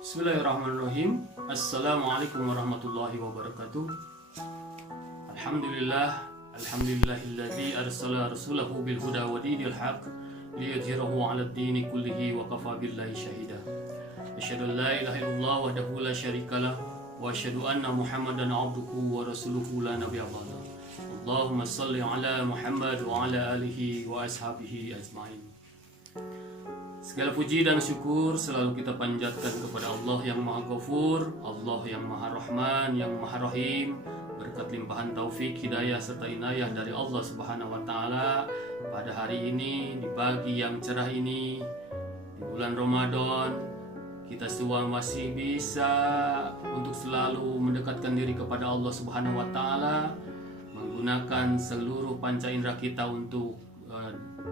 Bismillahirrahmanirrahim. Assalamualaikum warahmatullahi wabarakatuh. Alhamdulillahilladzi arsala rasulahu bil huda wa dinil haq liyudhhirahu 'alad dini kullihi wa kafa billahi syahida. Asyhadu an la ilaha illallah wahdahu la syarikalah wa asyhadu anna Muhammadan 'abduhu wa rasuluhu la nabiyya ba'dah. Allahumma shalli 'ala Muhammad wa 'ala alihi wa ashabihi ajmain. Segala puji dan syukur selalu kita panjatkan kepada Allah yang Maha Ghafur, Allah yang Maha Rahman, yang Maha Rahim. Berkat limpahan taufik, hidayah serta inayah dari Allah Subhanahu wa taala pada hari ini, di pagi yang cerah ini, di bulan Ramadan, kita semua masih bisa untuk selalu mendekatkan diri kepada Allah Subhanahu wa taala, menggunakan seluruh panca indera kita untuk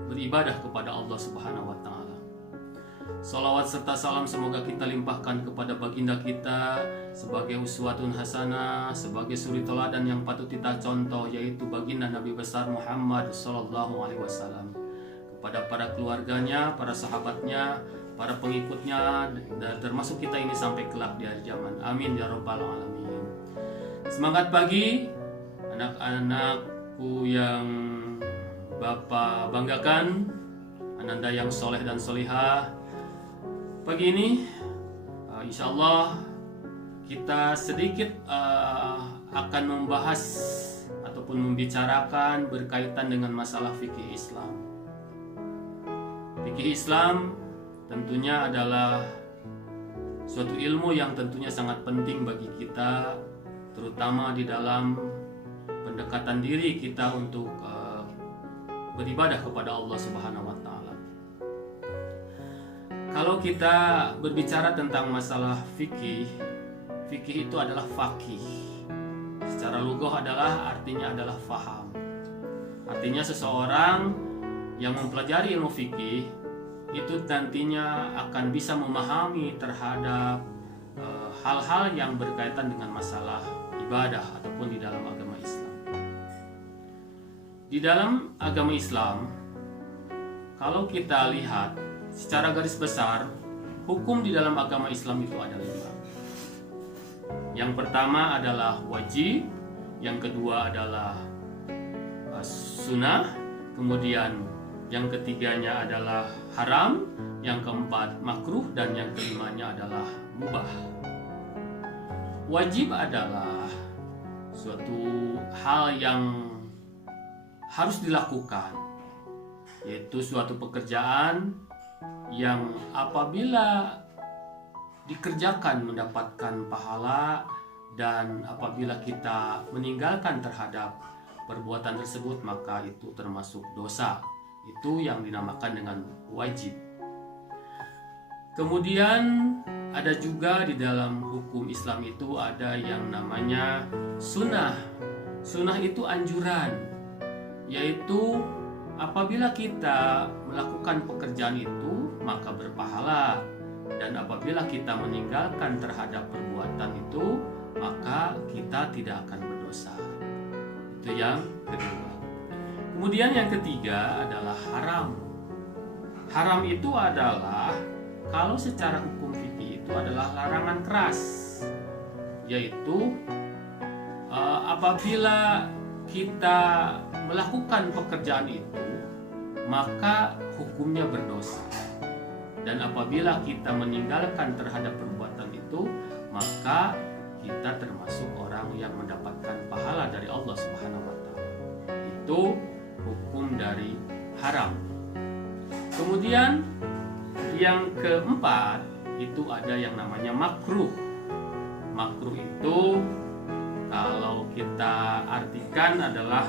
beribadah kepada Allah Subhanahu wa taala. Salawat serta salam semoga kita limpahkan kepada baginda kita sebagai uswatun hasanah, sebagai suri teladan yang patut kita contoh, yaitu baginda Nabi besar Muhammad sallallahu alaihi wasallam, kepada para keluarganya, para sahabatnya, para pengikutnya, dan termasuk kita ini sampai kelak di akhir zaman. Amin ya rabbal alamin. Semangat pagi anak-anakku yang Bapak banggakan, ananda yang soleh dan solihah. Pagi ini insya Allah kita sedikit akan membahas ataupun membicarakan berkaitan dengan masalah fikih Islam. Fikih Islam tentunya adalah suatu ilmu yang tentunya sangat penting bagi kita, terutama di dalam pendekatan diri kita untuk beribadah kepada Allah Subhanahu wa taala. Kalau kita berbicara tentang masalah fikih itu adalah faqih. Secara lugah artinya adalah faham. Artinya seseorang yang mempelajari ilmu fikih itu nantinya akan bisa memahami terhadap hal-hal yang berkaitan dengan masalah ibadah ataupun di dalam agama Islam. Di dalam agama Islam, kalau kita lihat secara garis besar, hukum di dalam agama Islam itu ada 5. Yang pertama adalah wajib, yang kedua adalah sunnah, kemudian yang ketiganya adalah haram, yang keempat makruh, dan yang kelimanya adalah mubah. Wajib adalah suatu hal yang harus dilakukan, yaitu suatu pekerjaan yang apabila dikerjakan mendapatkan pahala, dan apabila kita meninggalkan terhadap perbuatan tersebut maka itu termasuk dosa. Itu yang dinamakan dengan wajib. Kemudian ada juga di dalam hukum Islam itu ada yang namanya sunnah. Sunnah itu anjuran, yaitu apabila kita melakukan pekerjaan itu maka berpahala, dan apabila kita meninggalkan terhadap perbuatan itu maka kita tidak akan berdosa. Itu yang kedua. Kemudian yang ketiga adalah haram. Haram itu adalah kalau secara hukum fikih itu adalah larangan keras, yaitu apabila kita melakukan pekerjaan itu maka hukumnya berdosa, dan apabila kita meninggalkan terhadap perbuatan itu maka kita termasuk orang yang mendapatkan pahala dari Allah Subhanahu wa taala. Itu hukum dari haram. Kemudian yang keempat itu ada yang namanya makruh. Makruh itu kalau kita artikan adalah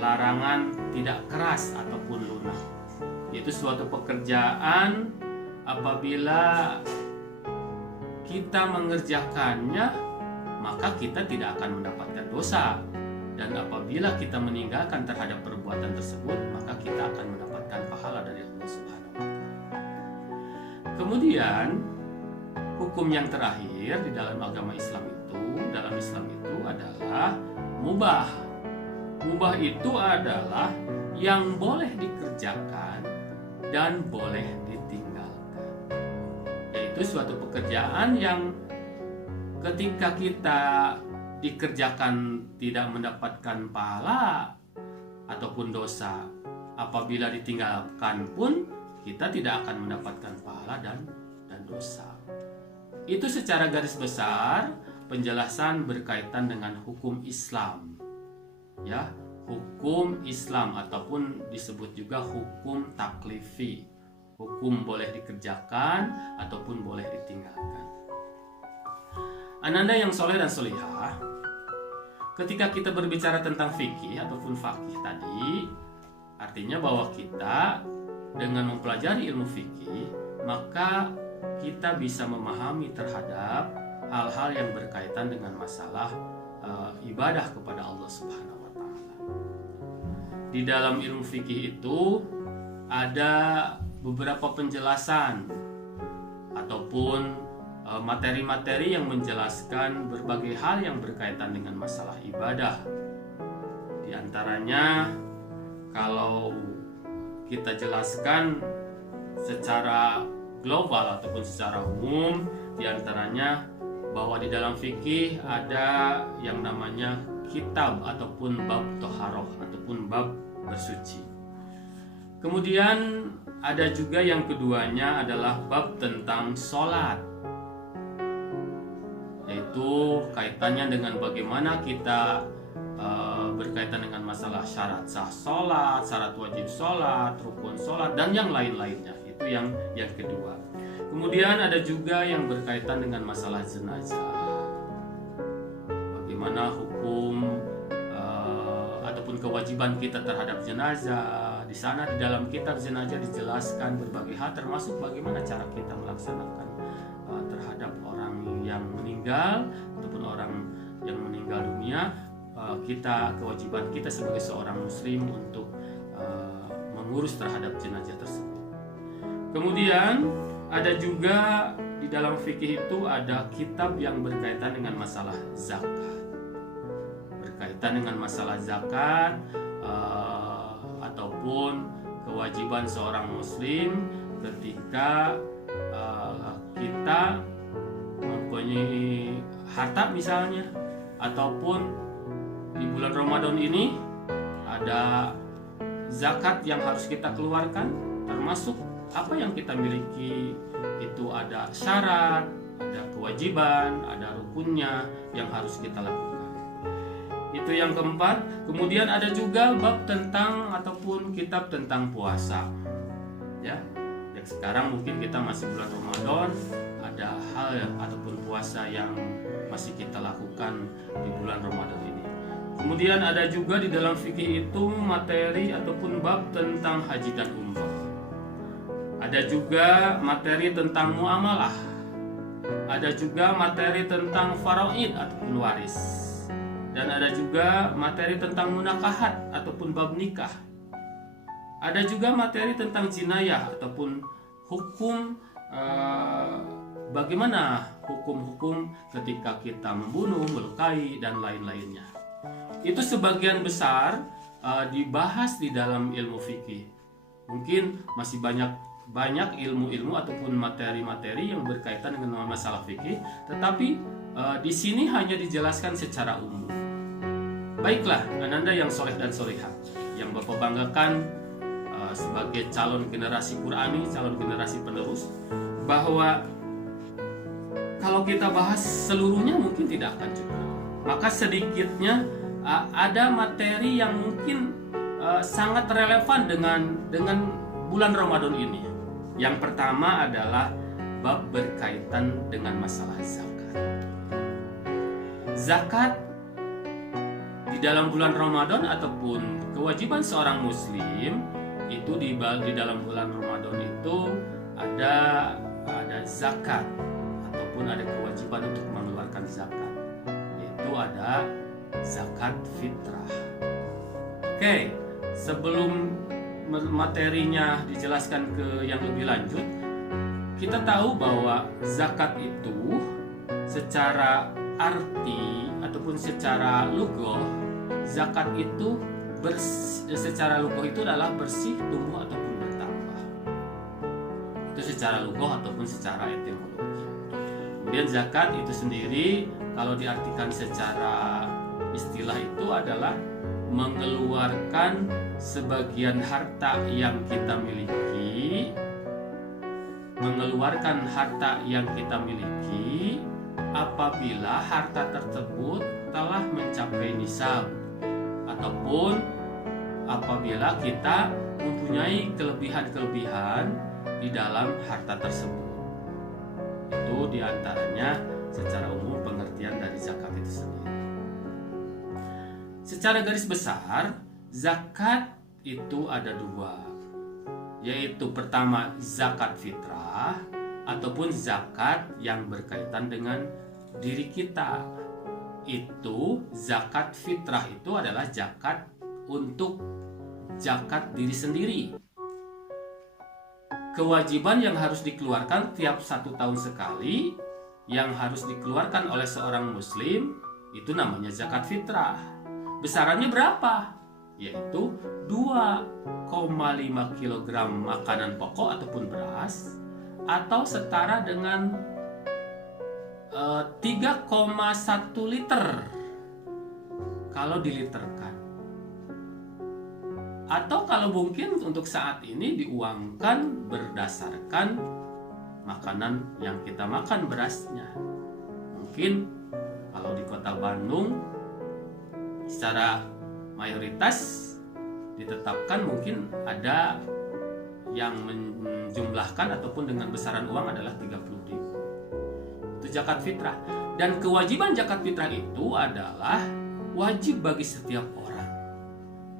larangan tidak keras ataupun lunak, yaitu suatu pekerjaan apabila kita mengerjakannya maka kita tidak akan mendapatkan dosa, dan apabila kita meninggalkan terhadap perbuatan tersebut maka kita akan mendapatkan pahala dari Allah Subhanahu wa taala. Kemudian hukum yang terakhir di dalam agama Islam itu adalah mubah. Mubah itu adalah yang boleh dikerjakan dan boleh ditinggalkan. yaitu suatu pekerjaan yang ketika kita dikerjakan tidak mendapatkan pahala ataupun dosa, apabila ditinggalkan pun kita tidak akan mendapatkan pahala dan dosa. Itu secara garis besar penjelasan berkaitan dengan hukum Islam. Ya, hukum Islam ataupun disebut juga hukum taklifi. Hukum boleh dikerjakan ataupun boleh ditinggalkan. Ananda yang soleh dan solihah, ketika kita berbicara tentang fikih ataupun fakih tadi, artinya bahwa kita dengan mempelajari ilmu fikih, maka kita bisa memahami terhadap hal-hal yang berkaitan dengan masalah ibadah kepada Allah Subhanahu wa Ta'ala. Di dalam ilmu fikih itu ada beberapa penjelasan ataupun materi-materi yang menjelaskan berbagai hal yang berkaitan dengan masalah ibadah. Di antaranya, kalau kita jelaskan secara global ataupun secara umum, di antaranya bahwa di dalam fikih ada yang namanya kitab ataupun bab toharoh ataupun bab bersuci. Kemudian ada juga yang keduanya adalah bab tentang sholat, yaitu kaitannya dengan bagaimana kita berkaitan dengan masalah syarat sah sholat, syarat wajib sholat, rukun sholat, dan yang lain-lainnya. Itu yang kedua. Kemudian ada juga yang berkaitan dengan masalah jenazah. Bagaimana hukum ataupun kewajiban kita terhadap jenazah. Di sana di dalam kitab jenazah dijelaskan berbagai hal, termasuk bagaimana cara kita melaksanakan terhadap orang yang meninggal ataupun orang yang meninggal dunia. Kewajiban kita sebagai seorang muslim untuk mengurus terhadap jenazah tersebut. Kemudian ada juga di dalam fikih itu ada kitab yang berkaitan dengan masalah zakat. Berkaitan dengan masalah zakat ataupun kewajiban seorang muslim ketika kita mempunyai harta misalnya, ataupun di bulan Ramadan ini ada zakat yang harus kita keluarkan, termasuk apa yang kita miliki itu ada syarat, ada kewajiban, ada rukunnya yang harus kita lakukan. Itu yang keempat. Kemudian ada juga bab tentang ataupun kitab tentang puasa. Ya, yang sekarang mungkin kita masih bulan Ramadan, ada hal ataupun puasa yang masih kita lakukan di bulan Ramadan ini. Kemudian ada juga di dalam fikih itu materi ataupun bab tentang haji dan umrah. Ada juga materi tentang muamalah. Ada juga materi tentang faraid ataupun waris. Dan ada juga materi tentang munakahat ataupun bab nikah. Ada juga materi tentang jinayah ataupun hukum bagaimana hukum-hukum ketika kita membunuh, melukai, dan lain-lainnya. Itu sebagian besar dibahas di dalam ilmu fikih. Mungkin masih banyak ilmu-ilmu ataupun materi-materi yang berkaitan dengan masalah fikih, tetapi di sini hanya dijelaskan secara umum. Baiklah, Ananda yang soleh dan solehah, yang Bapak banggakan sebagai calon generasi Qurani, calon generasi penerus, bahwa kalau kita bahas seluruhnya mungkin tidak akan cukup. Maka sedikitnya ada materi yang mungkin sangat relevan dengan bulan Ramadan ini. Yang pertama adalah bab berkaitan dengan masalah zakat. Zakat di dalam bulan Ramadan ataupun kewajiban seorang muslim itu di dalam bulan Ramadan itu ada zakat ataupun ada kewajiban untuk mengeluarkan zakat. Yaitu ada zakat fitrah. Oke, sebelum materinya dijelaskan ke yang lebih lanjut, kita tahu bahwa zakat itu secara arti ataupun secara lughah, zakat itu secara lughah itu adalah bersih, tumbuh ataupun bertambah. Itu secara lugah ataupun secara etimologi. Kemudian zakat itu sendiri kalau diartikan secara istilah itu adalah mengeluarkan sebagian harta yang kita miliki, apabila harta tersebut telah mencapai nisab ataupun apabila kita mempunyai kelebihan-kelebihan di dalam harta tersebut. Itu diantaranya secara umum pengertian dari zakat itu sendiri. Secara garis besar, zakat itu ada dua, yaitu pertama zakat fitrah ataupun zakat yang berkaitan dengan diri kita. Itu zakat fitrah itu adalah zakat untuk zakat diri sendiri. Kewajiban yang harus dikeluarkan tiap 1 tahun sekali, yang harus dikeluarkan oleh seorang muslim, itu namanya zakat fitrah. Besarannya berapa? Yaitu 2,5 kg makanan pokok ataupun beras, atau setara dengan 3,1 liter kalau diliterkan. Atau kalau mungkin untuk saat ini diuangkan berdasarkan makanan yang kita makan berasnya. Mungkin kalau di kota Bandung secara mayoritas ditetapkan mungkin ada yang menjumlahkan ataupun dengan besaran uang adalah 30.000. Itu zakat fitrah. Dan kewajiban zakat fitrah itu adalah wajib bagi setiap orang.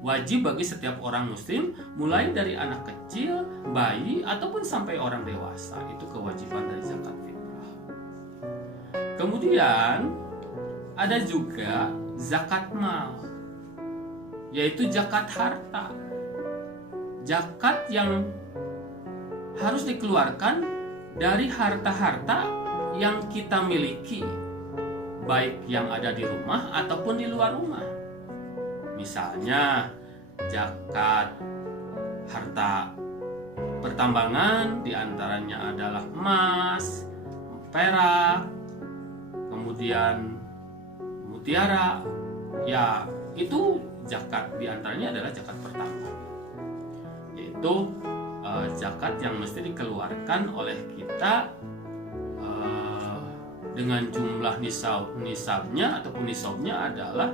Wajib bagi setiap orang muslim, mulai dari anak kecil, bayi, ataupun sampai orang dewasa. Itu kewajiban dari zakat fitrah. Kemudian ada juga zakat mal, yaitu zakat harta. Zakat yang harus dikeluarkan dari harta-harta yang kita miliki, baik yang ada di rumah ataupun di luar rumah. Misalnya zakat harta pertambangan, diantaranya adalah emas, perak, kemudian mutiara. Ya, itu zakat diantaranya adalah zakat pertama, yaitu zakat yang mesti dikeluarkan oleh kita dengan jumlah nisabnya ataupun nisabnya adalah,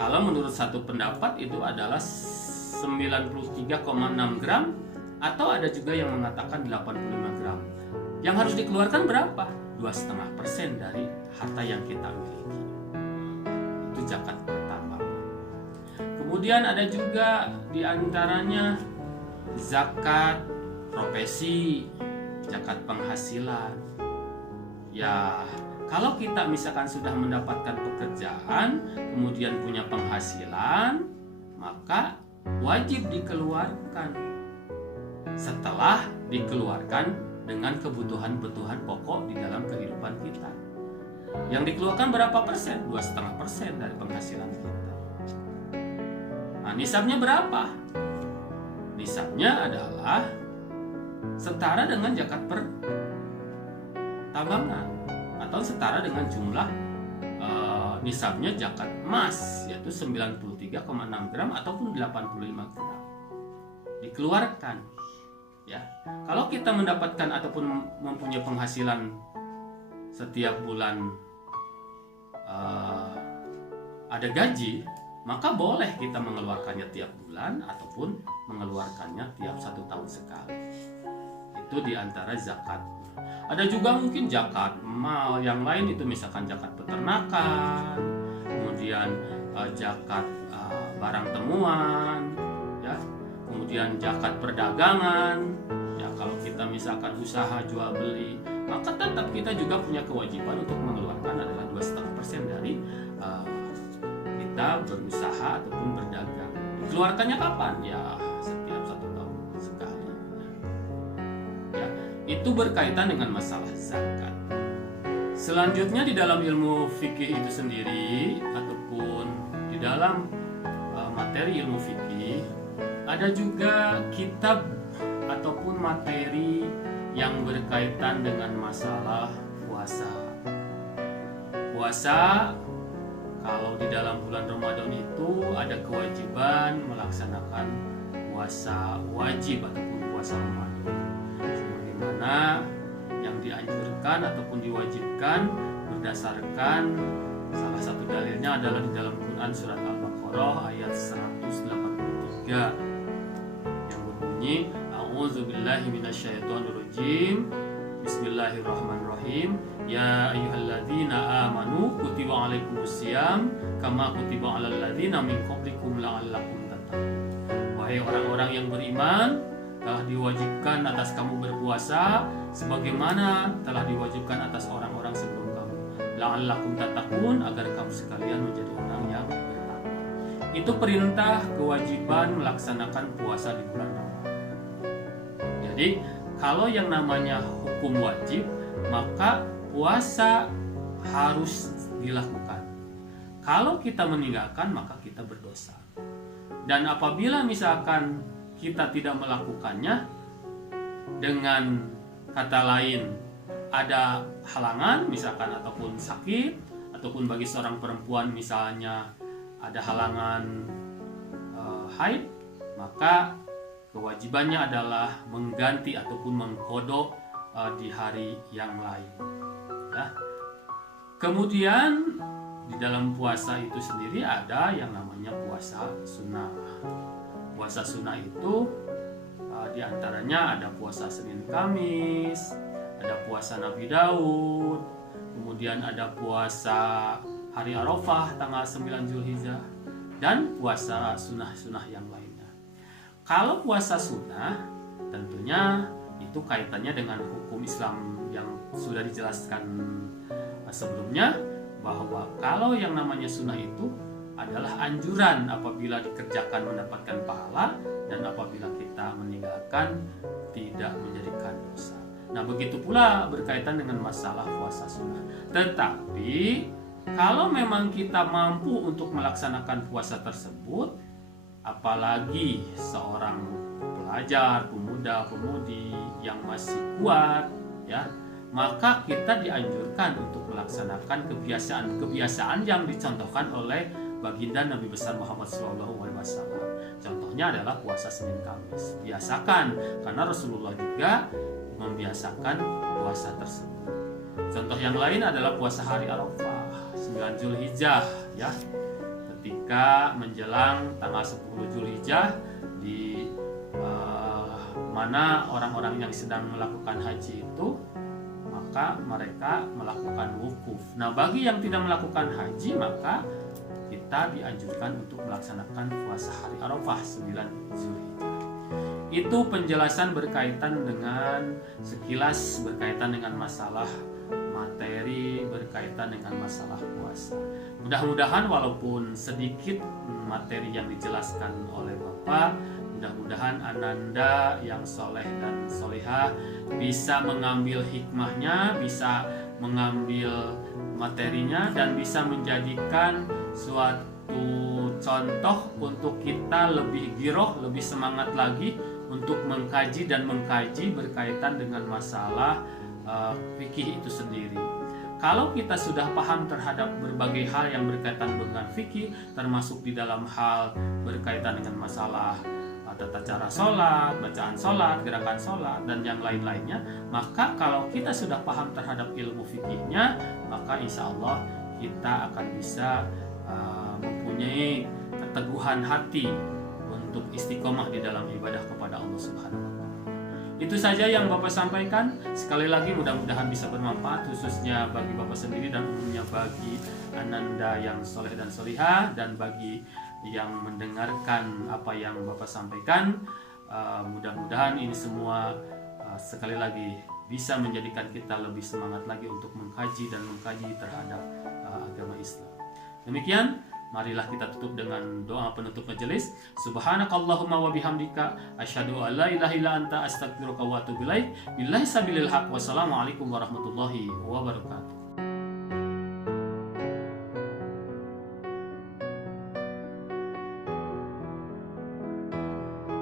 kalau menurut satu pendapat itu adalah 93,6 gram, atau ada juga yang mengatakan 85 gram. Yang harus dikeluarkan berapa? 2,5% dari harta yang kita miliki. Itu zakat pertama. Kemudian ada juga diantaranya zakat profesi, zakat penghasilan. Ya, kalau kita misalkan sudah mendapatkan pekerjaan, kemudian punya penghasilan, maka wajib dikeluarkan. Setelah dikeluarkan dengan kebutuhan-kebutuhan pokok di dalam kehidupan kita. Yang dikeluarkan berapa persen? 2,5% dari penghasilan kita. Nah, nisabnya berapa? Nisabnya adalah setara dengan zakat pertambangan, atau setara dengan jumlah nisabnya zakat emas, yaitu 93,6 gram ataupun 85 gram. Dikeluarkan. Ya, kalau kita mendapatkan ataupun mempunyai penghasilan setiap bulan ada gaji, maka boleh kita mengeluarkannya tiap bulan ataupun mengeluarkannya tiap 1 tahun sekali. Itu diantara zakat. Ada juga mungkin zakat mal yang lain, itu misalkan zakat peternakan, kemudian zakat barang temuan, ya, kemudian zakat perdagangan. Ya, kalau kita misalkan usaha jual beli, maka tetap kita juga punya kewajiban untuk mengeluarkan adalah 2,5% dari kita berusaha ataupun berdagang. Keluarkannya kapan? Ya, setiap 1 tahun sekali. Ya, itu berkaitan dengan masalah zakat. Selanjutnya di dalam ilmu fikih itu sendiri ataupun di dalam materi ilmu fikih, ada juga kitab ataupun materi yang berkaitan dengan masalah puasa. Puasa, kalau di dalam bulan Ramadan itu ada kewajiban melaksanakan puasa wajib ataupun puasa Ramadan, sebagaimana yang dianjurkan ataupun diwajibkan berdasarkan salah satu dalilnya adalah di dalam Quran surat Al-Baqarah ayat 183 yang berbunyi A'udzubillahi minasyaitonirrajim. Bismillahirrahmanirrahim. Ya ayyuhalladzina amanu kutiba alaikumusiyam kama kutiba alal ladzina min qablikum la'allakum tattaqun. Wahai orang-orang yang beriman, telah diwajibkan atas kamu berpuasa sebagaimana telah diwajibkan atas orang-orang sebelum kamu. La'allakum tattaqun, agar kamu sekalian menjadi orang yang bertakwa. Itu perintah kewajiban melaksanakan puasa di bulan Ramadan. Jadi, kalau yang namanya hukum wajib, maka puasa harus dilakukan. Kalau kita meninggalkan, maka kita berdosa. Dan apabila misalkan kita tidak melakukannya, dengan kata lain ada halangan misalkan ataupun sakit, ataupun bagi seorang perempuan misalnya ada halangan haid, maka kewajibannya adalah mengganti ataupun mengqadha di hari yang lain. Ya. Kemudian di dalam puasa itu sendiri ada yang namanya puasa sunnah. Puasa sunnah itu diantaranya ada puasa Senin Kamis, ada puasa Nabi Daud, kemudian ada puasa hari Arafah tanggal 9 Zulhijjah, dan puasa sunnah-sunnah yang lainnya. Kalau puasa sunnah tentunya itu kaitannya dengan hukum Islam yang sudah dijelaskan sebelumnya, bahwa kalau yang namanya sunnah itu adalah anjuran apabila dikerjakan mendapatkan pahala, dan apabila kita meninggalkan tidak menjadikan dosa. Nah, begitu pula berkaitan dengan masalah puasa sunnah. Tetapi kalau memang kita mampu untuk melaksanakan puasa tersebut, apalagi seorang pelajar, pemuda-pemudi yang masih kuat, ya, maka kita dianjurkan untuk melaksanakan kebiasaan-kebiasaan yang dicontohkan oleh baginda Nabi besar Muhammad SAW. Contohnya adalah puasa Senin Kamis. Biasakan, karena Rasulullah juga membiasakan puasa tersebut. Contoh yang lain adalah puasa hari Arafah 9 Zulhijjah, ya. Ketika menjelang tanggal 10 Zulhijjah, di mana orang-orang yang sedang melakukan haji itu, maka mereka melakukan wukuf. Nah, bagi yang tidak melakukan haji, maka kita dianjurkan untuk melaksanakan puasa hari Arafah 9 Zulhijjah. Itu penjelasan berkaitan dengan sekilas berkaitan dengan masalah materi berkaitan dengan masalah puasa. Mudah-mudahan walaupun sedikit materi yang dijelaskan oleh Bapak, mudah-mudahan Ananda yang soleh dan solehah bisa mengambil hikmahnya, bisa mengambil materinya, dan bisa menjadikan suatu contoh untuk kita lebih giroh, lebih semangat lagi untuk mengkaji dan mengkaji berkaitan dengan masalah fikih itu sendiri. Kalau kita sudah paham terhadap berbagai hal yang berkaitan dengan fikih, termasuk di dalam hal berkaitan dengan masalah tata cara sholat, bacaan sholat, gerakan sholat, dan yang lain-lainnya, maka kalau kita sudah paham terhadap ilmu fikihnya, maka insya Allah kita akan bisa mempunyai keteguhan hati untuk istiqomah di dalam ibadah kepada Allah Subhanahu wa Ta'ala. Itu saja yang Bapak sampaikan. Sekali lagi mudah-mudahan bisa bermanfaat, khususnya bagi Bapak sendiri dan umumnya bagi Ananda yang soleh dan solihah, dan bagi yang mendengarkan apa yang Bapak sampaikan. Mudah-mudahan ini semua sekali lagi bisa menjadikan kita lebih semangat lagi untuk mengkaji dan mengkaji terhadap agama Islam. Demikian, marilah kita tutup dengan doa penutup majelis. Subhanakallahumma wa bihamdika asyhadu an la ilaha illa anta astaghfiruka wa atubu ilaik. Billahi sabilil haq. Wassalamualaikum warahmatullahi wabarakatuh.